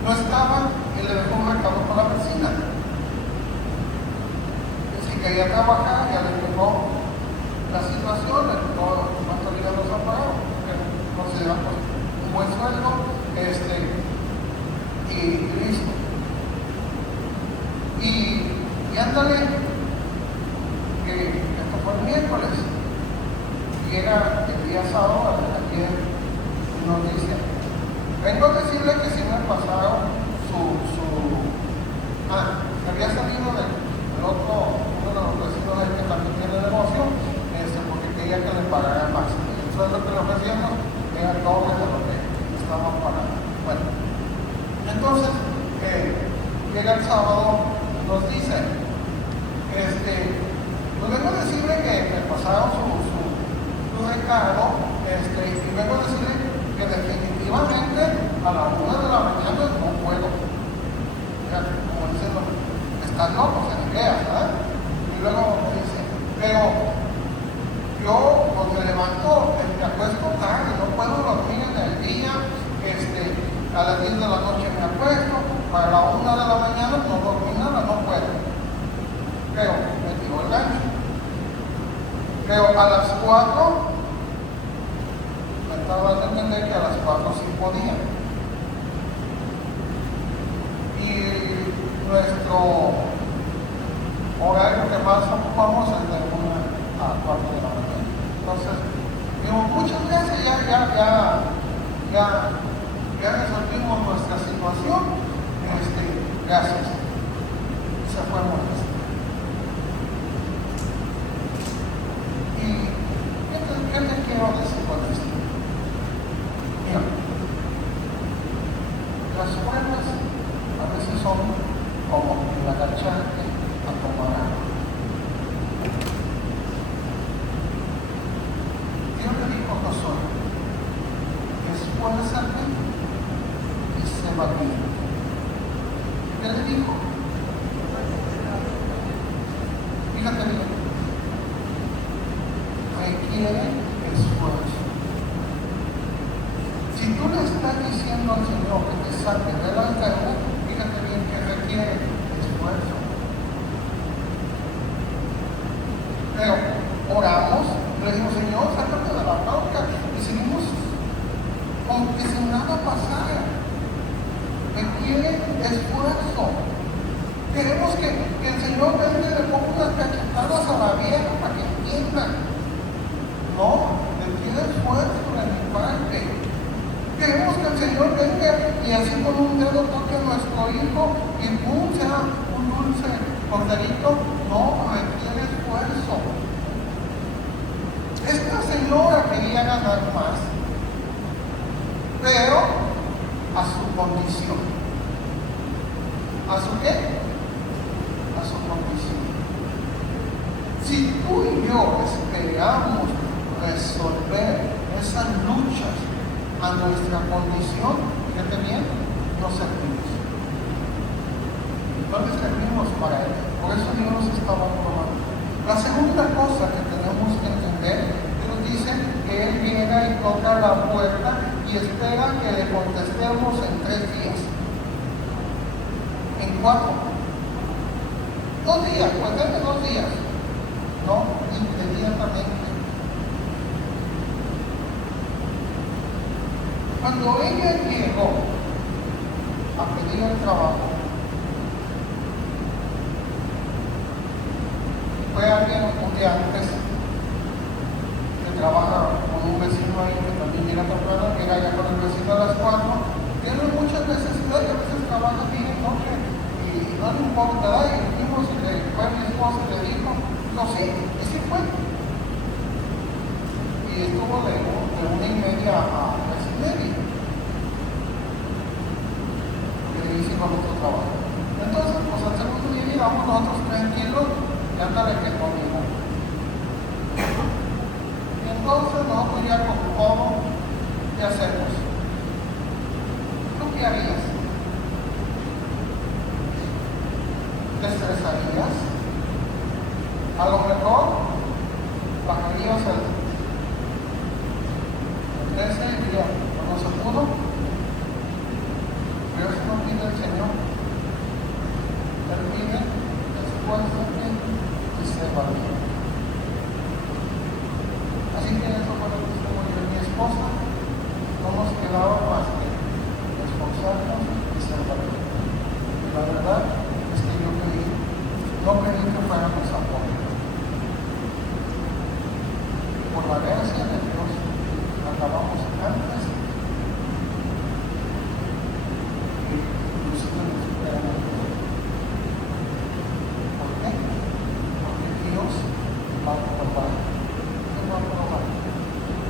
no estaba, y le dejó un recado con la vecina. Y si quería trabajar, ya le explicó la situación, le explicó cuánto dinero nos ha pagado, que consideramos un buen sueldo, y listo. Y ándale, que esto fue el miércoles, llega el día sábado, ayer, y nos dice: vengo a decirle que si me pasaron que había salido del otro, uno de los vecinos ahí que también tiene negocio, porque quería que le pagaran más. El sueldo que le ofrecíamos era el doble de lo que estaban pagando. Bueno, entonces, llega el sábado, nos dice: pues vengo a decirle que me pasaron su recado, y vengo a decirle que definitivamente a la 1 de la mañana no puedo. Ya, como diciendo, estás loco, se creas, ¿verdad? Y luego dice: pero yo cuando me levanto, me acuesto tarde, no puedo dormir en el día, a las 10 de la noche me acuesto, para la 1 de la mañana no dormí nada, no puedo. Pero me tiró el gancho. Pero a las 4 me estaba dando a entender que a las 4 sí podía. Y nuestro horario que más ocupamos es de 1 a 4 de la mañana. Entonces, digo, muchas veces ya resolvimos nuestra situación. Gracias. Se fue molesto. ¿Y qué te quiero decir con esto? Mira, las pruebas a veces son como el agacharte a tomar agua. Dios le dijo a Josué: esfuérzate y sé valiente. ¿Qué le dijo? Fíjate bien, requiere esfuerzo. Si tú le estás diciendo al Señor que te saque de la carga, fíjate bien que requiere esfuerzo. Pero oramos, le dijimos: Señor, sácame de la bronca, y seguimos como que sin nada pasara. Requiere esfuerzo. Queremos que el Señor venga y le ponga unas cachetadas a la vieja para que entienda. No, requiere esfuerzo de mi parte. Queremos que el Señor venga y así con un dedo toque a nuestro hijo y ¡pum! Sea un dulce corderito. No, requiere esfuerzo. Si tú y yo esperamos resolver esas luchas a nuestra condición, fíjate bien, no servimos. No les servimos para Él. Por eso Dios nos estaba probando. La segunda cosa que tenemos que entender, Dios dice que Él llega y toca la puerta y espera que le contestemos en 3 días. En 4. 2 días, pues denme 2 días. No, inmediatamente. Cuando ella llegó a pedir el trabajo, fue alguien un día antes que trabaja con un vecino ahí que también llega temprano, que era ya con el vecino a las 4, tiene muchas necesidades, a veces trabaja día y noche y no le importa, ¿verdad? Y dijimos, y fue mi esposa y le dijo, no, sí, y sí fue. Y estuvo de 1:30 a 3:30. Que le hicimos nuestro trabajo. Entonces, pues al segundo día llegamos nosotros tranquilos. Y ándale que no vino. Y entonces nosotros ya con todo, ¿qué hacemos? ¿Tú qué harías? ¿Te estresarías? A lo mejor bajarías el 13 y diría, no se pudo. Pero eso no pide el Señor. Él pide esfuerzo y se valía. Así que eso fue lo que hicimos yo y mi esposa. No nos quedaba más que esforzarnos y ser valientes. Y la verdad es que yo no pedí que fuéramos a poner. Por la gracia de Dios, acabamos antes y inclusive nos superamos. ¿Por qué? Porque Dios va a probar. ¿Qué va a probar?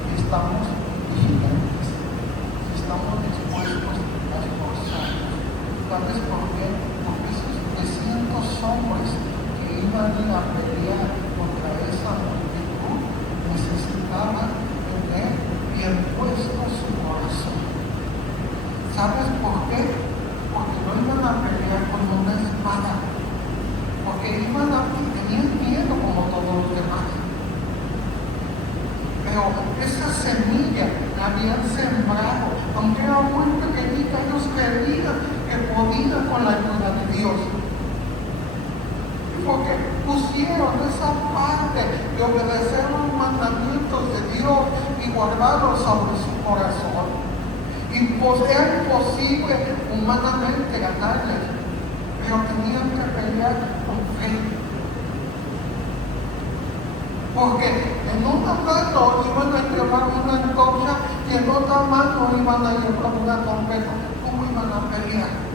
Si estamos vigilantes, si estamos dispuestos a esforzarnos. ¿Sabes por qué? Porque esos 300 hombres que iban a ir a pelear contra esa multitud necesitaban tener bien puesto su corazón. ¿Sabes por qué? Porque no iban a pelear con una espada, porque tenían miedo como todos los demás. Pero esa semilla la habían sembrado, aunque era muy pequeñita, ellos creían que podían con la ayuda de Dios. Porque pusieron esa parte de obedecer los mandamientos de Dios y guardarlos sobre su corazón. Y pues era imposible humanamente ganarles, pero tenían que pelear con fe. Porque en una mano iban a llevar una antorcha y en otra mano iban a llevar una trompeta. ¿Cómo iban a pelear?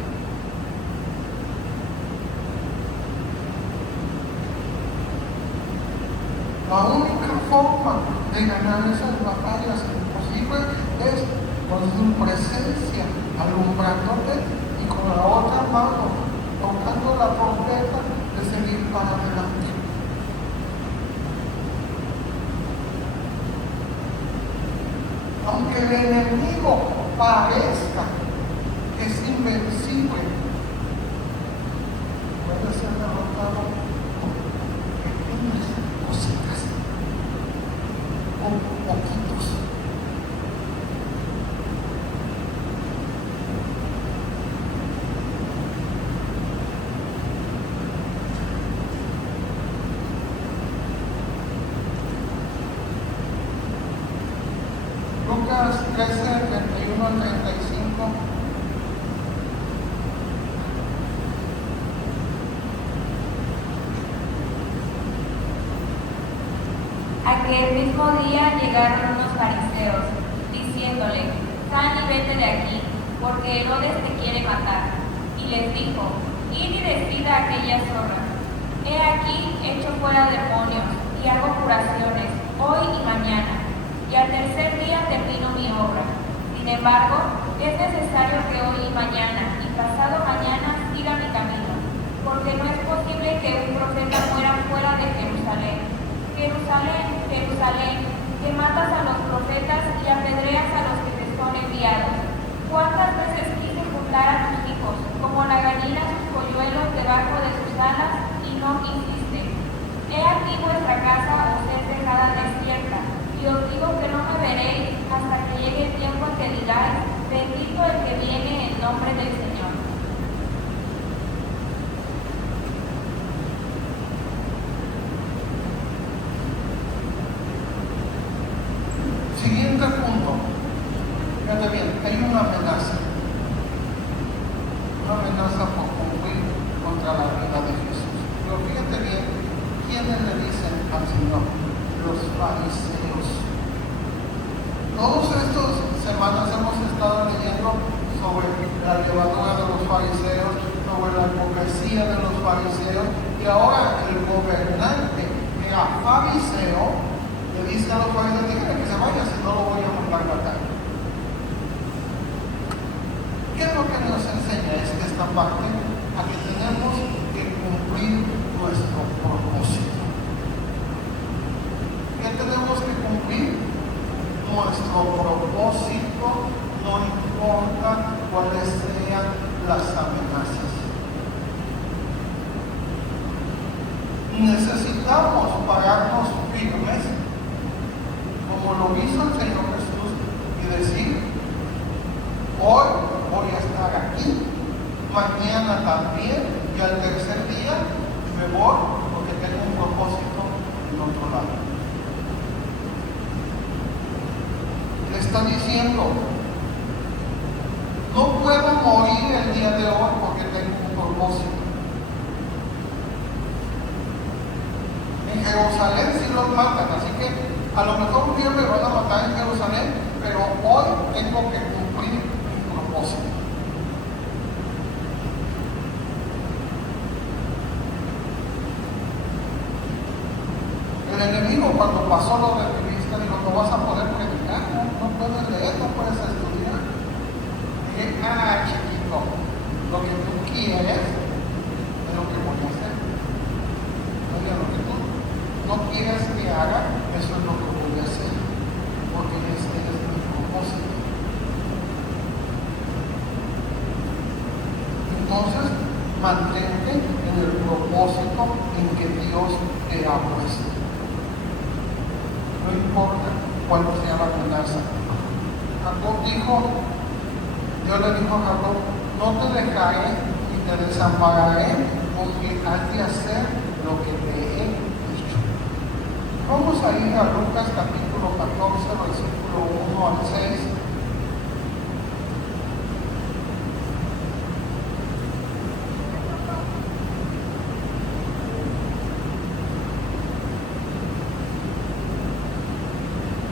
La única forma de ganar esas batallas imposibles es con su presencia alumbrándote y con la otra mano tocando la trompeta de seguir para adelante. Aunque el enemigo parezca que es invencible, puede ser derrotado con pequeñas cositas, con poquitos. Lucas 13, 31 al 35. Aquel mismo día llegaron unos fariseos, diciéndole, sal y vete de aquí, porque Herodes te quiere matar. Y les dijo, id y decid a aquellas zorras, he aquí echo fuera demonios, y hago curaciones, hoy y mañana, y al tercer día termino mi obra. Sin embargo, es necesario que hoy y mañana, y pasado mañana, siga mi camino, porque no es posible que un profeta muera fuera de Jerusalén. Jerusalén, que matas a los profetas y apedreas a los que te son enviados. ¿Cuántas veces quise juntar a tus hijos, como la gallina sus polluelos debajo de sus alas, y no quisiste? He aquí vuestra casa os es dejada desierta, y os digo que no me veréis hasta que llegue el tiempo en que digáis, bendito el que viene en nombre del Señor. Siguiente punto. Fíjate bien, hay una amenaza. Una amenaza por cumplir contra la vida de Jesús. Pero fíjate bien, ¿quiénes le dicen al Señor? Los fariseos. Todas estas semanas hemos estado leyendo sobre la levadura de los fariseos, sobre la hipocresía de los fariseos, y ahora el gobernante, que era fariseo, le dice a los fariseos, díganle que se vaya, si no lo voy a mandar a matar. ¿Qué es lo que nos enseña esta parte? A que tenemos que cumplir nuestro propósito. ¿Qué tenemos que cumplir? Nuestro propósito, no importa cuáles sean las amenazas. Necesitamos pararnos firmes, como lo hizo el Señor Jesús, y decir, hoy voy a estar aquí, mañana también, y al tercer día me voy porque tengo un propósito en otro lado. Le está diciendo, no puedo morir el día de hoy porque tengo un propósito. En Jerusalén sí los matan, así que a lo mejor un día me van a matar en Jerusalén, pero hoy tengo que cumplir mi propósito. El enemigo, cuando pasó lo de mi vista, dijo, no vas a poder predicar, no puedes leer, no puedes estudiar. Dije, chiquito, lo que tú quieres es lo que voy a hacer. Oye, lo que tú no quieres que haga, eso es lo que voy a hacer, porque ese es mi propósito. Entonces, mantente en el propósito en que Dios te ha puesto. No importa cuál sea la amenaza. Jacob dijo, Dios le dijo a Jacob, no te dejaré ni te desampararé, porque has de hacer lo que te he dicho. Vamos a ir a Lucas capítulo 14, versículo 1 al 6.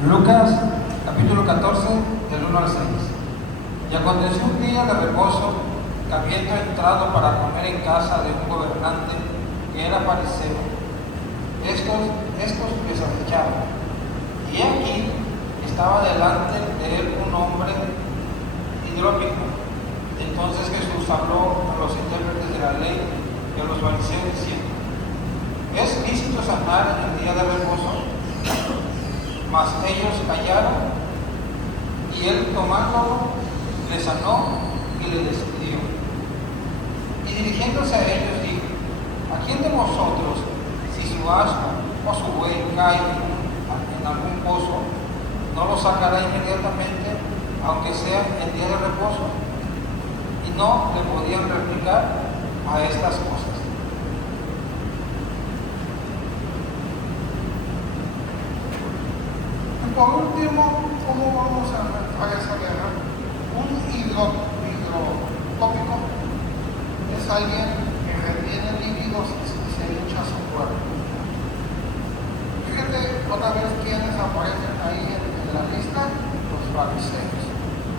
Lucas capítulo 14, del 1 al 6. Y aconteció un día de reposo, que habiendo entrado para comer en casa de un gobernante que era fariseo, estos les acechaban. Y aquí estaba delante de él un hombre hidrópico. Entonces Jesús habló a los intérpretes de la ley y a los fariseos diciendo, ¿es lícito sanar en el día de reposo? Mas ellos callaron, y él tomándolo, le sanó y le despidió. Y dirigiéndose a ellos dijo, ¿a quién de vosotros, si su asno o su buey cae en algún pozo, no lo sacará inmediatamente, aunque sea el día de reposo? Y no le podían replicar a estas cosas. Por último, ¿cómo vamos a esa guerra? Un hidrotópico es alguien que retiene líquidos y se echa a su cuerpo. Fíjate otra vez quiénes aparecen ahí en la lista, los fariseos,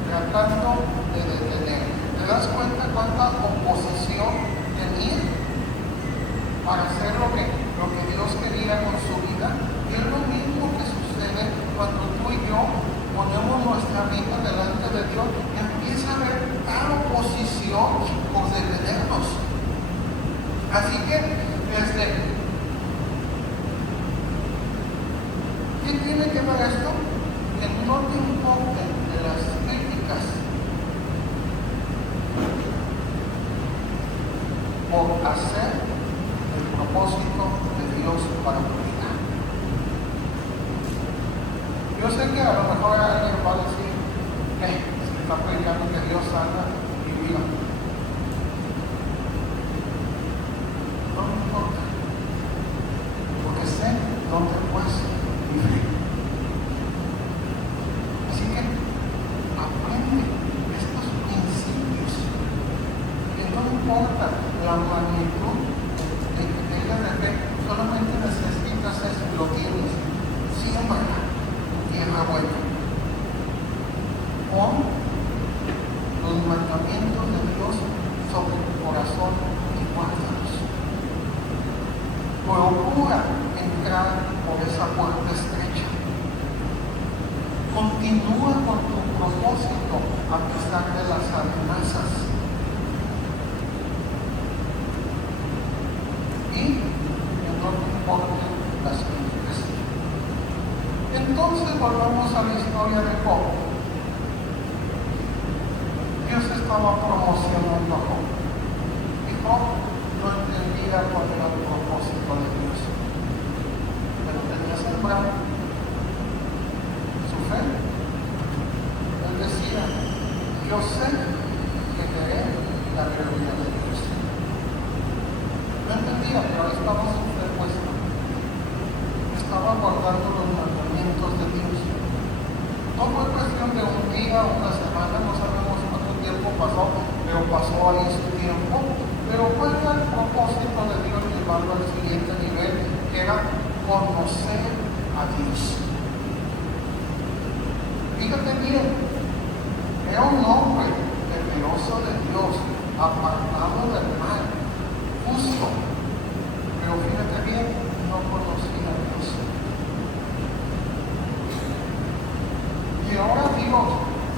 tratando de detener. ¿Te das cuenta cuánta oposición tenía para hacer lo que Dios quería con su vida? Y es lo mismo que sucede cuando tú y yo ponemos nuestra vida delante de Dios, empieza a haber tal oposición por detenernos. Así que ¿Qué tiene que ver esto? Que no te importen de las críticas por hacer el propósito de Dios para tu vida. Yo sé que a lo mejor alguien va a decir, si está predicando que Dios sana mi vida. No me importa, porque sé dónde puedes vivir. Así que aprende estos principios, que no importa la magnitud de que tengas de fe, solamente necesitas eso, lo tienes, siembra tierra buena. Pon los mandamientos de Dios sobre tu corazón y guárdalos. Procura entrar por esa puerta estrecha. Continúa con tu propósito a pesar de las amenazas. Y que no te importen las críticas. Entonces volvamos a la historia de Job. Dios estaba promocionando a Job. Y Job no entendía cuál era el propósito de Dios. Pero tenía sembrado su fe. Él decía, yo sé que veré la gloria de Dios. No entendía, pero estaba su fe puesta. Estaba guardando los mandamientos de Dios. No fue cuestión de un día, una semana, no sabemos cuánto tiempo pasó, pero pasó ahí su tiempo. Pero fue el propósito de Dios llevarlo al siguiente nivel, que era conocer a Dios. Fíjate bien, era un hombre temeroso de Dios, apartado del mal, justo. Pero fíjate bien, no conocía a Dios. Y ahora Dios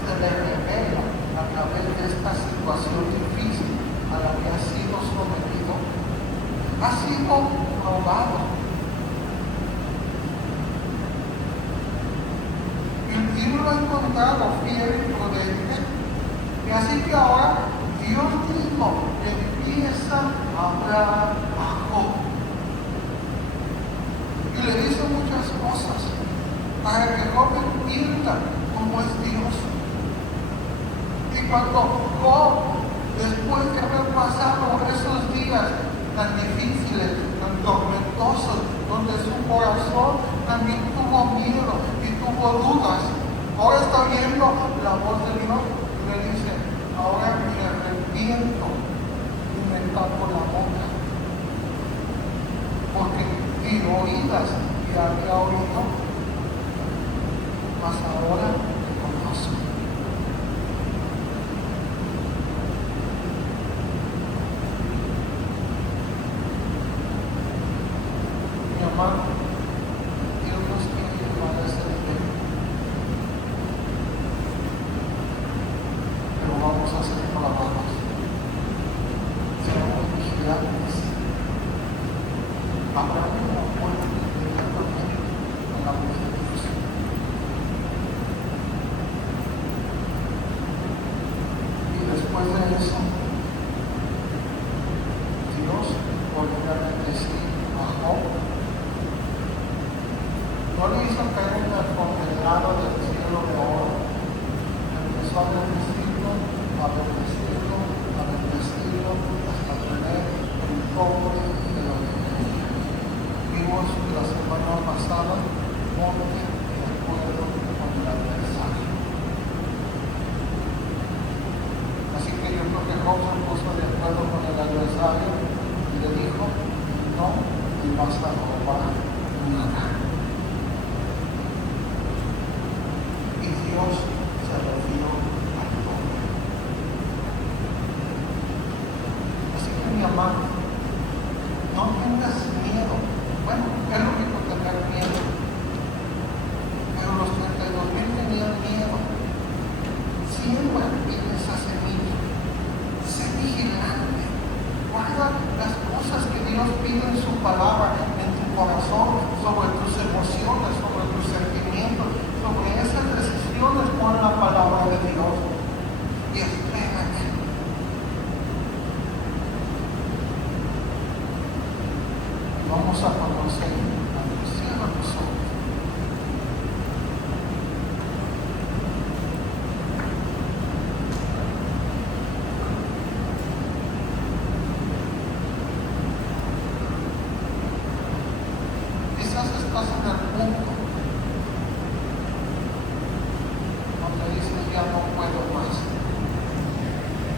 se le revela a través de esta situación difícil a la que ha sido sometido, ha sido probado. Y lo ha encontrado fiel y prudente. Y así que ahora Dios mismo empieza a hablar a Job. Y le dice muchas cosas para que Job entienda cómo es Dios. Y cuando Job, después de haber pasado esos días tan difíciles, tan tormentosos, donde su corazón también tuvo miedo y tuvo dudas, ahora está viendo la voz de Dios y le dice, ahora me arrepiento y me tapo la boca, porque di oídas y había oído, mas ahora te conozco. Mi amado, Dios nos quiere llevar a ese nivel, pero vamos a ser colaboradores. Seamos vigilantes. Habrá una puerta directamente en la voz de Dios. Y después de eso, Dios volvió a bendecir a Job. No le hizo caer en el congelado del cielo de oro. Empezó a bendecirlo, a bendecirlo, a bendecirlo, hasta tener el doble de lo que tenía. Vimos la semana pasada ponte de acuerdo con el adversario. Así que yo creo que Job se puso de acuerdo con el adversario y le dijo, no te vas a robar nada. Y Dios se lo dio al hombre. Así que mi amado, no tengas miedo. Bueno, es lógico tener miedo, pero los 32,000 tenían miedo. Siembra en esa semilla, sé vigilante, guarda las cosas que Dios pide en su palabra, en tu corazón, sobre tus emociones, sobre tus estás en el punto